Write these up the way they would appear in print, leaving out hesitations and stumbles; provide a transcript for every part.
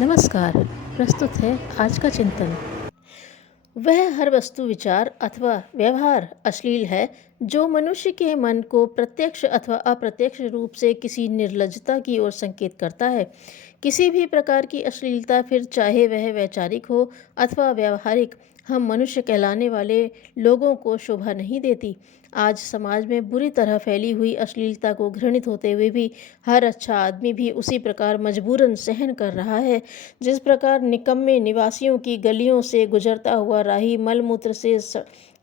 नमस्कार। प्रस्तुत है आज का चिंतन। वह हर वस्तु, विचार अथवा व्यवहार अश्लील है जो मनुष्य के मन को प्रत्यक्ष अथवा अप्रत्यक्ष रूप से किसी निर्लज्जता की ओर संकेत करता है। किसी भी प्रकार की अश्लीलता, फिर चाहे वह वैचारिक हो अथवा व्यावहारिक, हम मनुष्य कहलाने वाले लोगों को शोभा नहीं देती। आज समाज में बुरी तरह फैली हुई अश्लीलता को घृणित होते हुए भी हर अच्छा आदमी भी उसी प्रकार मजबूरन सहन कर रहा है, जिस प्रकार निकम्मे निवासियों की गलियों से गुजरता हुआ राही मलमूत्र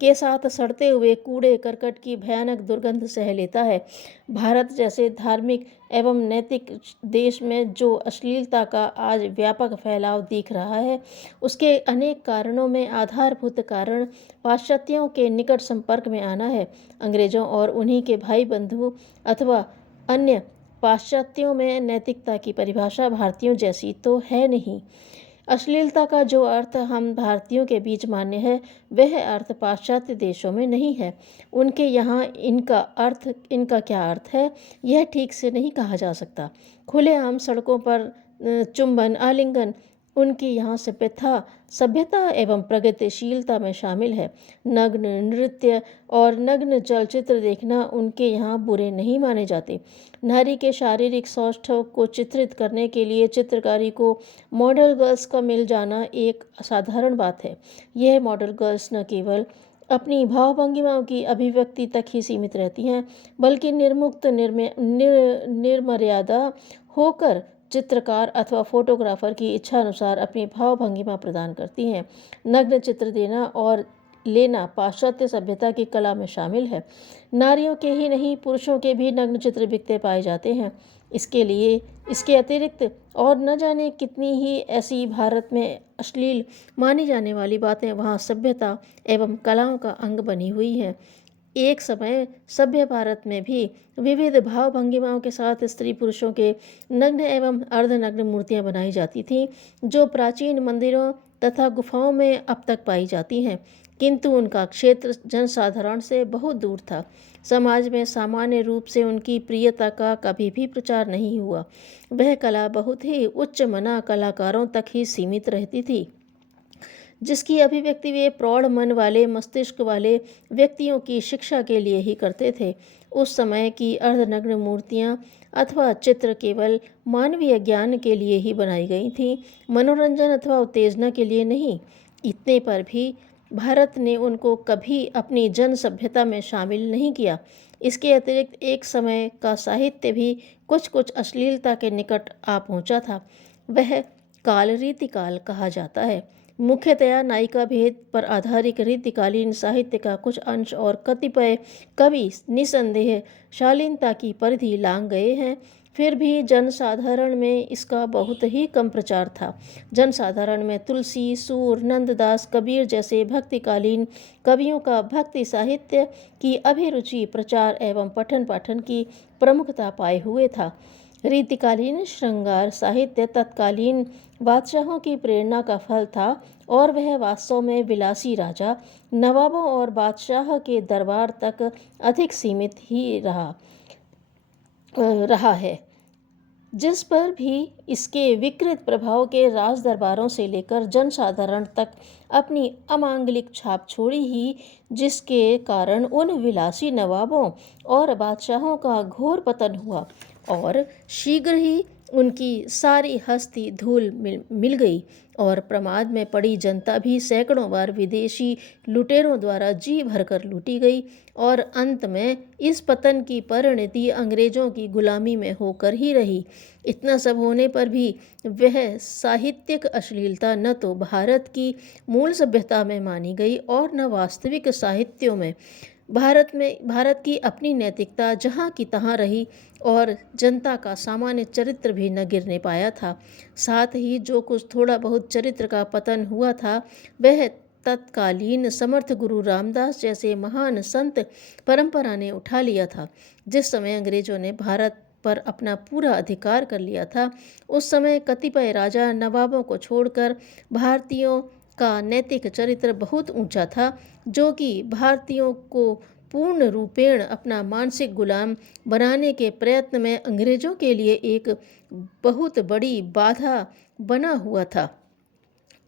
के साथ सड़ते हुए कूड़े करकट की भयानक दुर्गंध सह लेता है। भारत जैसे धार्मिक एवं नैतिक देश में जो अश्लीलता का आज व्यापक फैलाव दिख रहा है, उसके अनेक कारणों में आधारभूत कारण पाश्चात्यों के निकट संपर्क में आना है। अंग्रेजों और उन्हीं के भाई बंधु अथवा अन्य पाश्चात्यों में नैतिकता की परिभाषा भारतीयों जैसी तो है नहीं। अश्लीलता का जो अर्थ हम भारतीयों के बीच मान्य है, वह अर्थ पाश्चात्य देशों में नहीं है। उनके यहाँ इनका क्या अर्थ है, यह ठीक से नहीं कहा जा सकता। खुलेआम सड़कों पर चुंबन, आलिंगन उनकी यहाँ सभ्यता एवं प्रगतिशीलता में शामिल है। नग्न नृत्य और नग्न चलचित्र देखना उनके यहाँ बुरे नहीं माने जाते। नारी के शारीरिक सौष्ठव को चित्रित करने के लिए चित्रकारी को मॉडल गर्ल्स का मिल जाना एक असाधारण बात है। यह मॉडल गर्ल्स न केवल अपनी भावभंगिमाओं की अभिव्यक्ति तक ही सीमित रहती हैं, बल्कि निर्मर्यादा होकर चित्रकार अथवा फोटोग्राफर की इच्छा अनुसार अपनी भावभंगिमा प्रदान करती हैं। नग्न चित्र देना और लेना पाश्चात्य सभ्यता की कला में शामिल है। नारियों के ही नहीं, पुरुषों के भी नग्न चित्र बिकते पाए जाते हैं। इसके अतिरिक्त और न जाने कितनी ही ऐसी भारत में अश्लील मानी जाने वाली बातें वहाँ सभ्यता एवं कलाओं का अंग बनी हुई हैं। एक समय सभ्य भारत में भी विविध भाव भंगिमाओं के साथ स्त्री पुरुषों के नग्न एवं अर्धनग्न मूर्तियां बनाई जाती थीं, जो प्राचीन मंदिरों तथा गुफाओं में अब तक पाई जाती हैं, किंतु उनका क्षेत्र जनसाधारण से बहुत दूर था। समाज में सामान्य रूप से उनकी प्रियता का कभी भी प्रचार नहीं हुआ। वह कला बहुत ही उच्च मना कलाकारों तक ही सीमित रहती थी, जिसकी अभिव्यक्ति वे प्रौढ़ मन वाले, मस्तिष्क वाले व्यक्तियों की शिक्षा के लिए ही करते थे। उस समय की अर्धनग्न मूर्तियाँ अथवा चित्र केवल मानवीय ज्ञान के लिए ही बनाई गई थीं, मनोरंजन अथवा उत्तेजना के लिए नहीं। इतने पर भी भारत ने उनको कभी अपनी जन सभ्यता में शामिल नहीं किया। इसके अतिरिक्त एक समय का साहित्य भी कुछ कुछ अश्लीलता के निकट आ पहुंचा था। वह काल रीतिकाल कहा जाता है। मुख्यतया नायिका भेद पर आधारित रीतिकालीन साहित्य का कुछ अंश और कतिपय कवि निसंदेह शालीनता की परिधि लांघ गए हैं। फिर भी जनसाधारण में इसका बहुत ही कम प्रचार था। जनसाधारण में तुलसी, सूर, नंददास, कबीर जैसे भक्तिकालीन कवियों का भक्ति साहित्य की अभिरुचि प्रचार एवं पठन पाठन की प्रमुखता पाए हुए था। रीतिकालीन श्रृंगार साहित्य तत्कालीन बादशाहों की प्रेरणा का फल था, और वह वास्तव में विलासी राजा, नवाबों और बादशाह के दरबार तक अधिक सीमित ही रहा है। जिस पर भी इसके विकृत प्रभाव के राज दरबारों से लेकर जनसाधारण तक अपनी अमांगलिक छाप छोड़ी ही, जिसके कारण उन विलासी नवाबों और बादशाहों का घोर पतन हुआ और शीघ्र ही उनकी सारी हस्ती धूल मिल गई, और प्रमाद में पड़ी जनता भी सैकड़ों बार विदेशी लुटेरों द्वारा जी भरकर लूटी गई, और अंत में इस पतन की परिणति अंग्रेजों की गुलामी में होकर ही रही। इतना सब होने पर भी वह साहित्यिक अश्लीलता न तो भारत की मूल सभ्यता में मानी गई और न वास्तविक साहित्यों में। भारत की अपनी नैतिकता जहाँ की तहाँ रही, और जनता का सामान्य चरित्र भी न गिरने पाया था। साथ ही जो कुछ थोड़ा बहुत चरित्र का पतन हुआ था, वह तत्कालीन समर्थ गुरु रामदास जैसे महान संत परंपरा ने उठा लिया था। जिस समय अंग्रेजों ने भारत पर अपना पूरा अधिकार कर लिया था, उस समय कतिपय राजा नवाबों को छोड़कर भारतीयों का नैतिक चरित्र बहुत ऊंचा था, जो कि भारतीयों को पूर्ण रूपेण अपना मानसिक गुलाम बनाने के प्रयत्न में अंग्रेजों के लिए एक बहुत बड़ी बाधा बना हुआ था।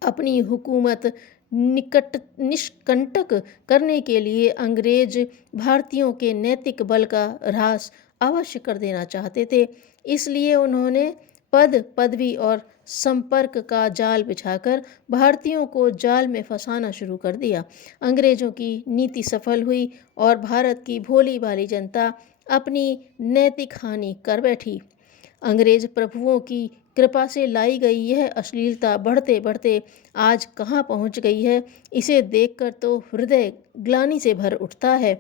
अपनी हुकूमत निष्कंटक करने के लिए अंग्रेज भारतीयों के नैतिक बल का ह्रास अवश्य कर देना चाहते थे। इसलिए उन्होंने पद पदवी और संपर्क का जाल बिछाकर भारतीयों को जाल में फंसाना शुरू कर दिया। अंग्रेजों की नीति सफल हुई और भारत की भोली भाली जनता अपनी नैतिक हानि कर बैठी। अंग्रेज प्रभुओं की कृपा से लाई गई यह अश्लीलता बढ़ते बढ़ते आज कहाँ पहुँच गई है, इसे देखकर तो हृदय ग्लानि से भर उठता है।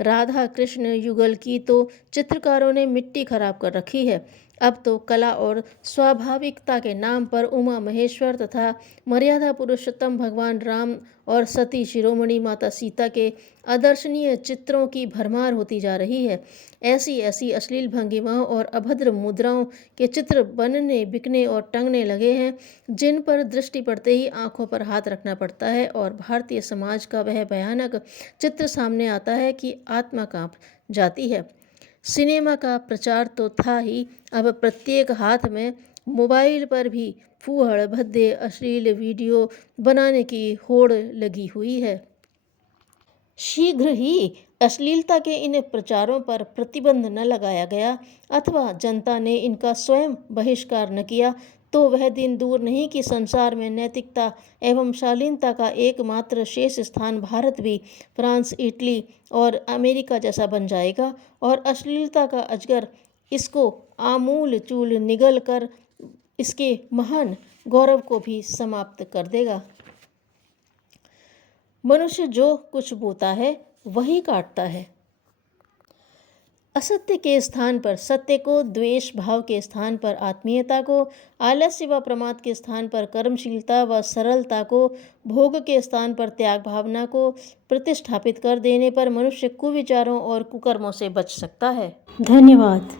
राधा कृष्ण युगल की तो चित्रकारों ने मिट्टी खराब कर रखी है। अब तो कला और स्वाभाविकता के नाम पर उमा महेश्वर तथा मर्यादा पुरुषोत्तम भगवान राम और सती शिरोमणि माता सीता के अदर्शनीय चित्रों की भरमार होती जा रही है। ऐसी ऐसी अश्लील भंगिमाओं और अभद्र मुद्राओं के चित्र बनने बिकने और टंगने लगे हैं, जिन पर दृष्टि पड़ते ही आंखों पर हाथ रखना पड़ता है और भारतीय समाज का वह भयानक चित्र सामने आता है कि आत्मा कांप जाती है। सिनेमा का प्रचार तो था ही, अब प्रत्येक हाथ में मोबाइल पर भी फूहड़ भद्दे अश्लील वीडियो बनाने की होड़ लगी हुई है। शीघ्र ही अश्लीलता के इन प्रचारों पर प्रतिबंध न लगाया गया अथवा जनता ने इनका स्वयं बहिष्कार न किया तो वह दिन दूर नहीं कि संसार में नैतिकता एवं शालीनता का एकमात्र शेष स्थान भारत भी फ्रांस, इटली और अमेरिका जैसा बन जाएगा और अश्लीलता का अजगर इसको आमूल चूल निगल कर इसके महान गौरव को भी समाप्त कर देगा। मनुष्य जो कुछ बोता है वही काटता है। असत्य के स्थान पर सत्य को, द्वेष भाव के स्थान पर आत्मीयता को, आलस्य व प्रमाद के स्थान पर कर्मशीलता व सरलता को, भोग के स्थान पर त्याग भावना को प्रतिष्ठापित कर देने पर मनुष्य कुविचारों और कुकर्मों से बच सकता है। धन्यवाद।